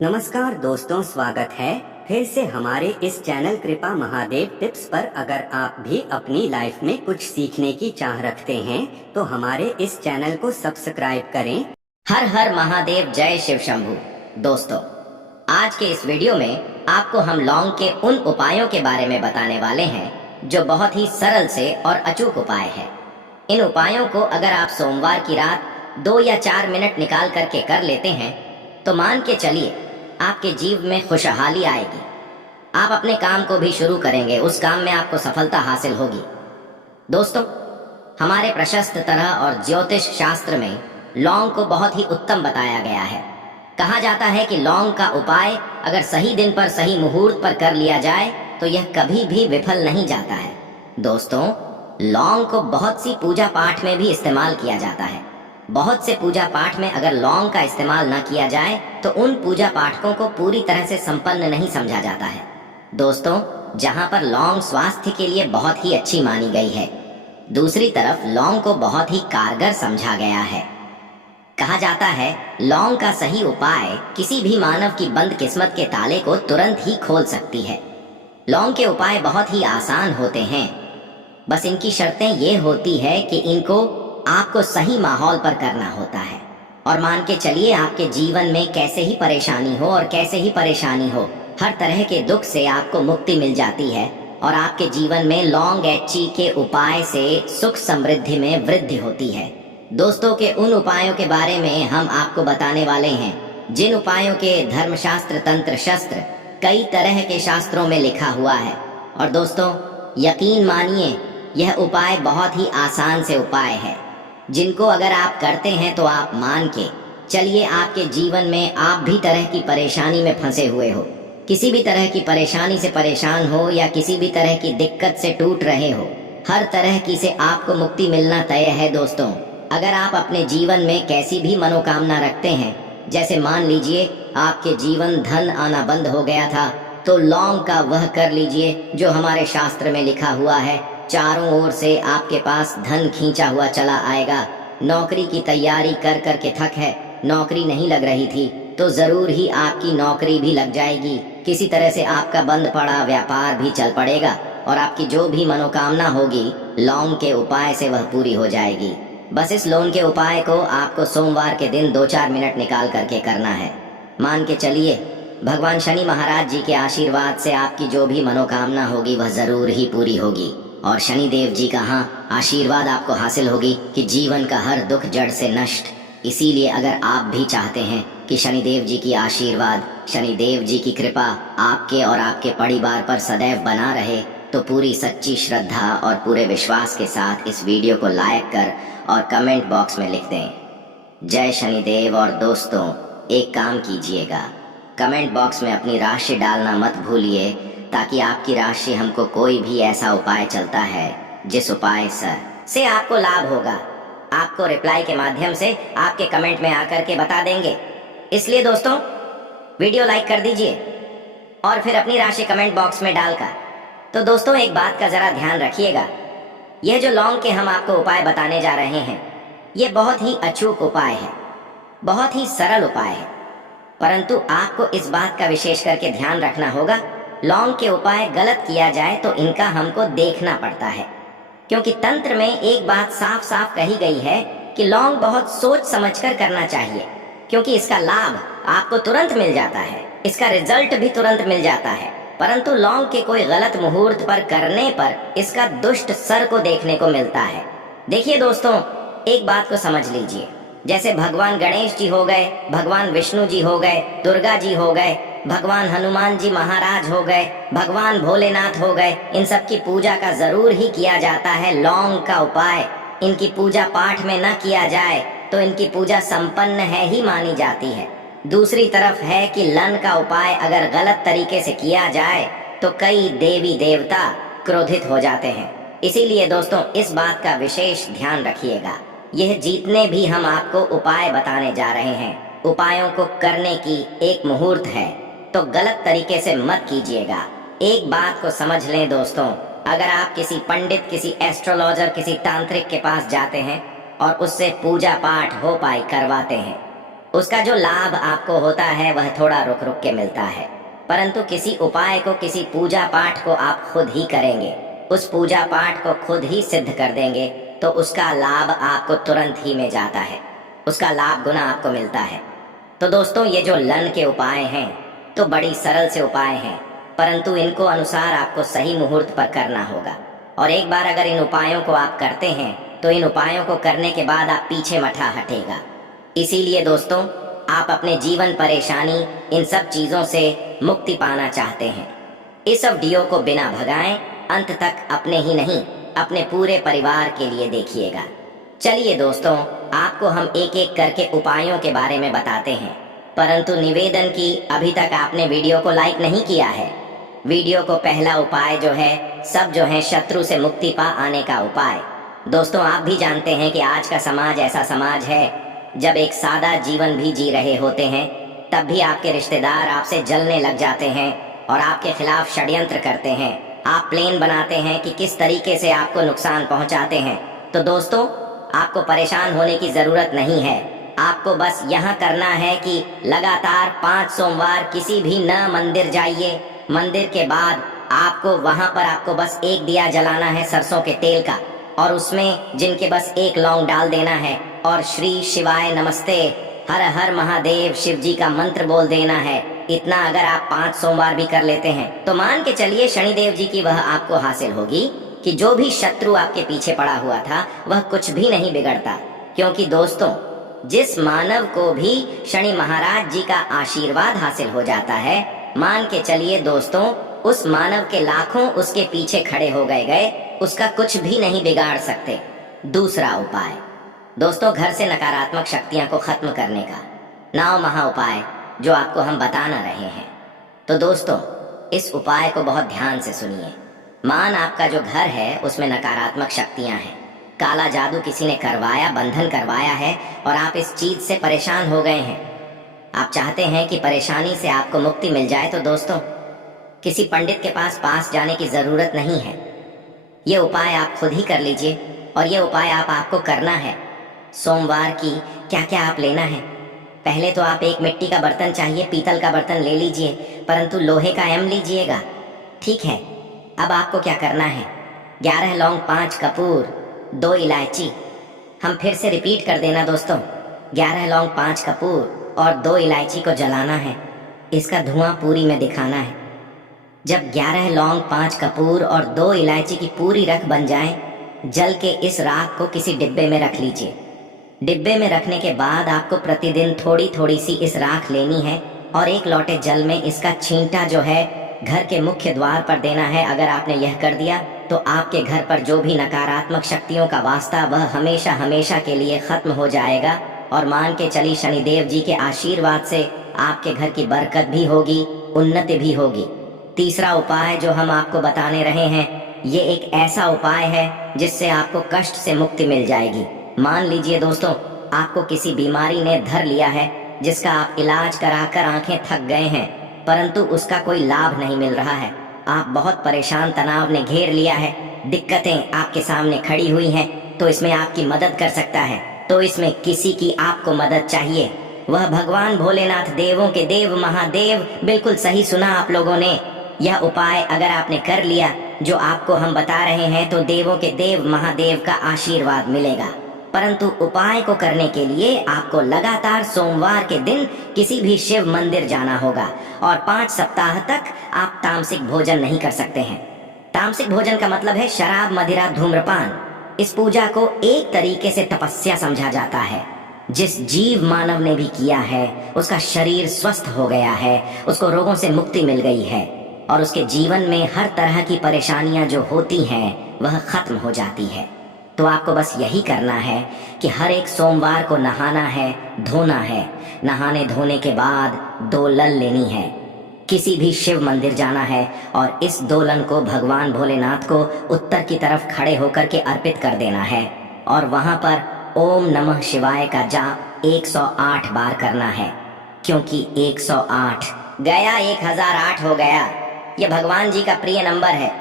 नमस्कार दोस्तों, स्वागत है फिर से हमारे इस चैनल कृपा महादेव टिप्स पर। अगर आप भी अपनी लाइफ में कुछ सीखने की चाह रखते हैं तो हमारे इस चैनल को सब्सक्राइब करें। हर हर महादेव, जय शिव शंभू। दोस्तों, आज के इस वीडियो में आपको हम लौंग के उन उपायों के बारे में बताने वाले हैं जो बहुत ही सरल से और अचूक उपाय है। इन उपायों को अगर आप सोमवार की रात 2 या 4 मिनट निकाल करके कर लेते हैं तो मान के चलिए आपके जीवन में खुशहाली आएगी। आप अपने काम को भी शुरू करेंगे, उस काम में आपको सफलता हासिल होगी। दोस्तों, हमारे प्रशस्त तरह और ज्योतिष शास्त्र में लौंग को बहुत ही उत्तम बताया गया है। कहा जाता है कि लौंग का उपाय अगर सही दिन पर सही मुहूर्त पर कर लिया जाए तो यह कभी भी विफल नहीं जाता है। दोस्तों, लौंग को बहुत सी पूजा पाठ में भी इस्तेमाल किया जाता है। बहुत से पूजा पाठ में अगर लौंग का इस्तेमाल न किया जाए तो उन पूजा पाठकों को पूरी तरह से संपन्न नहीं समझा जाता है। दोस्तों, जहां पर लौंग स्वास्थ्य के लिए बहुत ही अच्छी मानी गई है, दूसरी तरफ लौंग को बहुत ही कारगर समझा गया है। कहा जाता है लौंग का सही उपाय किसी भी मानव की बंद किस्मत के ताले को तुरंत ही खोल सकती है। लौंग के उपाय बहुत ही आसान होते हैं, बस इनकी शर्तें ये होती है कि इनको आपको सही माहौल पर करना होता है। और मान के चलिए आपके जीवन में कैसे ही परेशानी हो और कैसे ही परेशानी हो, हर तरह के दुख से आपको मुक्ति मिल जाती है और आपके जीवन में लौंग एची के उपाय से सुख समृद्धि में वृद्धि होती है। दोस्तों, के उन उपायों के बारे में हम आपको बताने वाले हैं जिन उपायों के धर्मशास्त्र, तंत्र शस्त्र कई तरह के शास्त्रों में लिखा हुआ है। और दोस्तों, यकीन मानिए यह उपाय बहुत ही आसान से उपाय है जिनको अगर आप करते हैं तो आप मान के चलिए आपके जीवन में आप भी तरह की परेशानी में फंसे हुए हो, किसी भी तरह की परेशानी से परेशान हो या किसी भी तरह की दिक्कत से टूट रहे हो, हर तरह की से आपको मुक्ति मिलना तय है। दोस्तों, अगर आप अपने जीवन में कैसी भी मनोकामना रखते हैं, जैसे मान लीजिए आपके जीवन धन आना बंद हो गया था, तो लौंग का वह कर लीजिए जो हमारे शास्त्र में लिखा हुआ है। चारों ओर से आपके पास धन खींचा हुआ चला आएगा। नौकरी की तैयारी कर कर के थक है, नौकरी नहीं लग रही थी तो जरूर ही आपकी नौकरी भी लग जाएगी। किसी तरह से आपका बंद पड़ा व्यापार भी चल पड़ेगा और आपकी जो भी मनोकामना होगी लौंग के उपाय से वह पूरी हो जाएगी। बस इस लौंग के उपाय को आपको सोमवार के दिन 2-4 मिनट निकाल करके करना है। मान के चलिए भगवान शनि महाराज जी के आशीर्वाद से आपकी जो भी मनोकामना होगी वह जरूर ही पूरी होगी और शनि देव जी का आशीर्वाद आपको हासिल होगी कि जीवन का हर दुख जड़ से नष्ट। इसीलिए अगर आप भी चाहते हैं कि शनिदेव जी की आशीर्वाद, शनिदेव जी की कृपा आपके और आपके परिवार पर सदैव बना रहे, तो पूरी सच्ची श्रद्धा और पूरे विश्वास के साथ इस वीडियो को लाइक कर और कमेंट बॉक्स में लिख दें जय शनिदेव। और दोस्तों, एक काम कीजिएगा, कमेंट बॉक्स में अपनी राशि डालना मत भूलिए, ताकि आपकी राशि हमको कोई भी ऐसा उपाय चलता है जिस उपाय से आपको लाभ होगा, आपको रिप्लाई के माध्यम से आपके कमेंट में आकर के बता देंगे। इसलिए दोस्तों, वीडियो लाइक कर दीजिए और फिर अपनी राशि कमेंट बॉक्स में डालकर। तो दोस्तों, एक बात का जरा ध्यान रखिएगा, यह जो लौंग के हम आपको उपाय बताने जा रहे हैं यह बहुत ही अचूक उपाय है, बहुत ही सरल उपाय है, परंतु आपको इस बात का विशेष करके ध्यान रखना होगा, लौंग के उपाय गलत किया जाए तो इनका हमको देखना पड़ता है। क्योंकि तंत्र में एक बात साफ साफ कही गई है कि लौंग बहुत सोच समझकर करना चाहिए, क्योंकि इसका लाभ आपको तुरंत मिल जाता है, इसका रिजल्ट भी तुरंत मिल जाता है। परंतु लौंग के कोई गलत मुहूर्त पर करने पर इसका दुष्ट सर को देखने को मिलता है। देखिए दोस्तों, एक बात को समझ लीजिए, जैसे भगवान गणेश जी हो गए, भगवान विष्णु जी हो गए, दुर्गा जी हो गए, भगवान हनुमान जी महाराज हो गए, भगवान भोलेनाथ हो गए, इन सब की पूजा का जरूर ही किया जाता है लौंग का उपाय। इनकी पूजा पाठ में न किया जाए तो इनकी पूजा संपन्न है ही मानी जाती है। दूसरी तरफ है कि लन का उपाय अगर गलत तरीके से किया जाए तो कई देवी देवता क्रोधित हो जाते हैं। इसीलिए दोस्तों, इस बात का विशेष ध्यान रखिएगा। यह जितने भी हम आपको उपाय बताने जा रहे हैं, उपायों को करने की एक मुहूर्त है, तो गलत तरीके से मत कीजिएगा। एक बात को समझ लें दोस्तों, अगर आप किसी पंडित, किसी एस्ट्रोलॉजर, किसी तांत्रिक के पास जाते हैं और उससे पूजा पाठ हो पाई करवाते हैं, उसका जो लाभ आपको होता है वह थोड़ा रुक रुक के मिलता है, परंतु किसी उपाय को, किसी पूजा पाठ को आप खुद ही करेंगे, उस पूजा पाठ को खुद ही सिद्ध कर देंगे, तो उसका लाभ आपको तुरंत ही में जाता है, उसका लाभ गुना आपको मिलता है। तो दोस्तों, ये जो लन के उपाय हैं तो बड़ी सरल से उपाय हैं, परंतु इनको अनुसार आपको सही मुहूर्त पर करना होगा। और एक बार अगर इन उपायों को आप करते हैं तो इन उपायों को करने के बाद आप पीछे मठा हटेगा। इसीलिए दोस्तों, आप अपने जीवन परेशानी इन सब चीजों से मुक्ति पाना चाहते हैं, इस वीडियो को बिना भगाएं अंत तक अपने ही नहीं अपने पूरे परिवार के लिए देखिएगा। चलिए दोस्तों, आपको हम एक एक करके उपायों के बारे में बताते हैं, परंतु निवेदन की अभी तक आपने वीडियो को लाइक नहीं किया है। वीडियो को पहला उपाय जो है, सब जो है शत्रु से मुक्ति पा आने का उपाय। दोस्तों, आप भी जानते हैं कि आज का समाज ऐसा समाज है, जब एक सादा जीवन भी जी रहे होते हैं तब भी आपके रिश्तेदार आपसे जलने लग जाते हैं और आपके खिलाफ षड्यंत्र करते हैं। आप प्लान बनाते हैं कि किस तरीके से आपको नुकसान पहुंचाते हैं। तो दोस्तों, आपको परेशान होने की जरूरत नहीं है। आपको बस यहाँ करना है कि लगातार 5 सोमवार किसी भी न मंदिर जाइए। मंदिर के बाद आपको वहां पर आपको बस एक दिया जलाना है सरसों के तेल का, और उसमें जिनके बस एक लौंग डाल देना है और श्री शिवाय नमस्ते, हर हर महादेव, शिव जी का मंत्र बोल देना है। इतना अगर आप 5 सोमवार भी कर लेते हैं तो मान के चलिए शनिदेव जी की वह आपको हासिल होगी कि जो भी शत्रु आपके पीछे पड़ा हुआ था वह कुछ भी नहीं बिगड़ता। क्योंकि दोस्तों, जिस मानव को भी शनि महाराज जी का आशीर्वाद हासिल हो जाता है, मान के चलिए दोस्तों, उस मानव के लाखों उसके पीछे खड़े हो गए, उसका कुछ भी नहीं बिगाड़ सकते। दूसरा उपाय दोस्तों, घर से नकारात्मक शक्तियां को खत्म करने का 9 महा उपाय जो आपको हम बताना रहे हैं। तो दोस्तों, इस उपाय को बहुत ध्यान से सुनिए। मान आपका जो घर है उसमें नकारात्मक शक्तियां हैं, काला जादू किसी ने करवाया, बंधन करवाया है और आप इस चीज से परेशान हो गए हैं। आप चाहते हैं कि परेशानी से आपको मुक्ति मिल जाए, तो दोस्तों किसी पंडित के पास जाने की जरूरत नहीं है। ये उपाय आप खुद ही कर लीजिए और ये उपाय आपको करना है। सोमवार की क्या क्या आप लेना है, पहले तो आप एक मिट्टी का बर्तन चाहिए, पीतल का बर्तन ले लीजिए, परंतु लोहे का एम लीजिएगा, ठीक है। अब आपको क्या करना है, 11 लौंग, 5 कपूर, 2 इलायची। हम फिर से रिपीट कर देना दोस्तों, 11 लौंग, 5 कपूर और 2 इलायची को जलाना है। इसका धुआं पूरी में दिखाना है। जब 11 लौंग, 5 कपूर और 2 इलायची की पूरी रख बन जाए, जल के इस राख को किसी डिब्बे में रख लीजिए। डिब्बे में रखने के बाद आपको प्रतिदिन थोड़ी थोड़ी सी इस राख लेनी है और 1 लोटे जल में इसका छींटा जो है घर के मुख्य द्वार पर देना है। अगर आपने यह कर दिया तो आपके घर पर जो भी नकारात्मक शक्तियों का वास्ता वह हमेशा हमेशा के लिए खत्म हो जाएगा। और मान के चली शनिदेव जी के आशीर्वाद से आपके घर की बरकत भी होगी, उन्नति भी होगी। तीसरा उपाय जो हम आपको बताने रहे हैं, ये एक ऐसा उपाय है जिससे आपको कष्ट से मुक्ति मिल जाएगी। मान लीजिए दोस्तों, आपको किसी बीमारी ने धर लिया है जिसका आप इलाज कराकर आंखें थक गए हैं, परंतु उसका कोई लाभ नहीं मिल रहा है। आप बहुत परेशान, तनाव ने घेर लिया है, दिक्कतें आपके सामने खड़ी हुई हैं, तो इसमें आपकी मदद कर सकता है। तो इसमें किसी की आपको मदद चाहिए, वह भगवान भोलेनाथ, देवों के देव महादेव। बिल्कुल सही सुना आप लोगों ने। यह उपाय अगर आपने कर लिया जो आपको हम बता रहे हैं, तो देवों के देव महादेव का आशीर्वाद मिलेगा। परंतु उपाय को करने के लिए आपको लगातार सोमवार के दिन किसी भी शिव मंदिर जाना होगा और 5 सप्ताह तक आप तामसिक भोजन नहीं कर सकते हैं। तामसिक भोजन का मतलब है शराब, मदिरा, धूम्रपान। इस पूजा को एक तरीके से तपस्या समझा जाता है। जिस जीव मानव ने भी किया है उसका शरीर स्वस्थ हो गया है, उसको रोगों से मुक्ति मिल गई है और उसके जीवन में हर तरह की परेशानियां जो होती हैं वह खत्म हो जाती है। तो आपको बस यही करना है कि हर एक सोमवार को नहाना है, धोना है। नहाने धोने के बाद 2 लल लेनी है, किसी भी शिव मंदिर जाना है और इस 2 लन को भगवान भोलेनाथ को उत्तर की तरफ खड़े होकर के अर्पित कर देना है और वहां पर ओम नमः शिवाय का जाप 108 बार करना है। क्योंकि 108 गया, 1008 हो गया। यह भगवान जी का प्रिय नंबर है।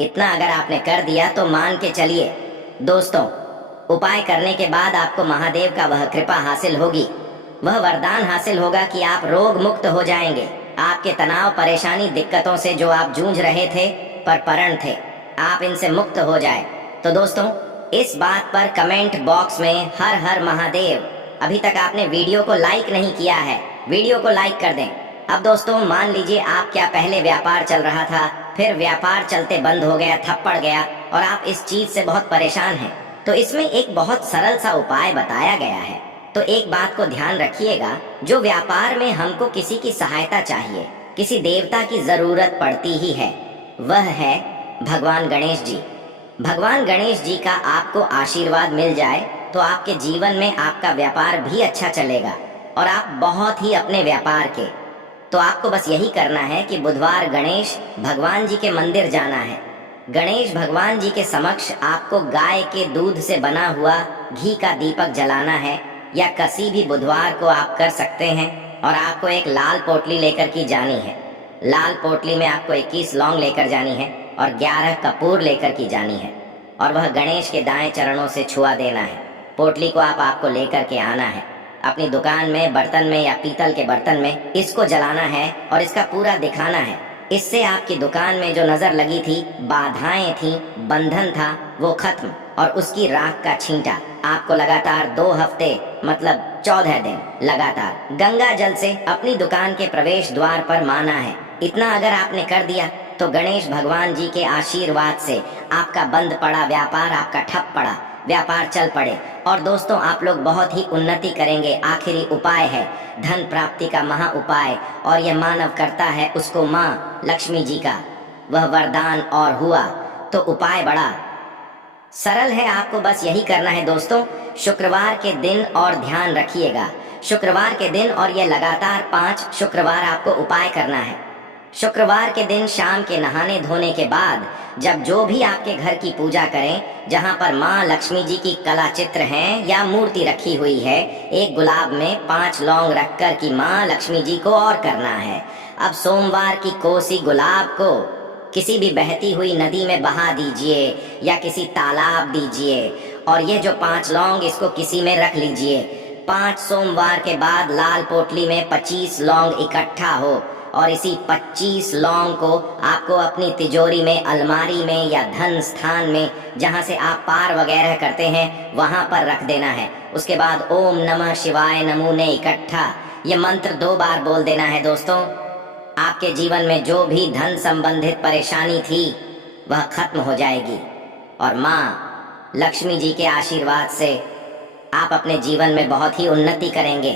इतना अगर आपने कर दिया तो मान के चलिए दोस्तों, उपाय करने के बाद आपको महादेव का वह कृपा हासिल होगी। वह वरदान हासिल होगा कि आप रोग मुक्त हो जाएंगे। आपके तनाव, परेशानी, दिक्कतों से जो आप जूझ रहे थे पर परण थे, आप इनसे मुक्त हो जाए। तो दोस्तों, इस बात पर कमेंट बॉक्स में हर हर महादेव। अभी तक आपने वीडियो को लाइक नहीं किया है, वीडियो को लाइक कर दें। अब दोस्तों, मान लीजिए आप क्या पहले व्यापार चल रहा था, फिर व्यापार चलते बंद हो गया, थप्पड़ गया और आप इस चीज से बहुत परेशान हैं। तो इसमें एक बहुत सरल सा उपाय बताया गया है। तो एक बात को ध्यान रखिएगा, जो व्यापार में हमको किसी की सहायता चाहिए, किसी देवता की जरूरत पड़ती ही है, वह है भगवान गणेश जी। भगवान गणेश जी का आपको आशीर्वाद मिल जाए तो आपके जीवन में आपका व्यापार भी अच्छा चलेगा और आप बहुत ही अपने व्यापार के। तो आपको बस यही करना है कि बुधवार गणेश भगवान जी के मंदिर जाना है। गणेश भगवान जी के समक्ष आपको गाय के दूध से बना हुआ घी का दीपक जलाना है, या किसी भी बुधवार को आप कर सकते हैं। और आपको एक लाल पोटली लेकर की जानी है। लाल पोटली में आपको 21 लौंग लेकर जानी है और 11 कपूर लेकर की जानी है, और वह गणेश के दाएं चरणों से छुआ देना है। पोटली को आपको लेकर के आना है। अपनी दुकान में, बर्तन में या पीतल के बर्तन में इसको जलाना है और इसका पूरा दिखाना है। इससे आपकी दुकान में जो नजर लगी थी, बाधाएं थी, बंधन था, वो खत्म, और उसकी राख का छींटा आपको लगातार 2 हफ्ते मतलब 14 दिन लगातार गंगा जल से अपनी दुकान के प्रवेश द्वार पर माना है। इतना अगर आपने कर दिया तो गणेश भगवान जी के आशीर्वाद से आपका बंद पड़ा व्यापार, आपका ठप पड़ा व्यापार चल पड़े, और दोस्तों आप लोग बहुत ही उन्नति करेंगे। आखिरी उपाय है धन प्राप्ति का महा उपाय, और यह मानव करता है उसको माँ लक्ष्मी जी का वह वरदान और हुआ। तो उपाय बड़ा सरल है, आपको बस यही करना है दोस्तों। शुक्रवार के दिन, और ध्यान रखिएगा, शुक्रवार के दिन, और ये लगातार 5 शुक्रवार आपको उपाय करना है। शुक्रवार के दिन शाम के नहाने धोने के बाद जब जो भी आपके घर की पूजा करें, जहां पर माँ लक्ष्मी जी की कला चित्र हैं या मूर्ति रखी हुई है, एक गुलाब में 5 लौंग रखकर की माँ लक्ष्मी जी को और करना है। अब सोमवार की कोसी गुलाब को किसी भी बहती हुई नदी में बहा दीजिए या किसी तालाब दीजिए, और ये जो 5 लौंग इसको किसी में रख लीजिए। 5 सोमवार के बाद लाल पोटली में 25 लौंग इकट्ठा हो, और इसी 25 लौंग को आपको अपनी तिजोरी में, अलमारी में या धन स्थान में, जहां से आप पार वगैरह करते हैं, वहां पर रख देना है। उसके बाद ओम नमः शिवाय नमूने इकट्ठा ये मंत्र 2 बार बोल देना है दोस्तों। आपके जीवन में जो भी धन संबंधित परेशानी थी वह खत्म हो जाएगी, और माँ लक्ष्मी जी के आशीर्वाद से आप अपने जीवन में बहुत ही उन्नति करेंगे।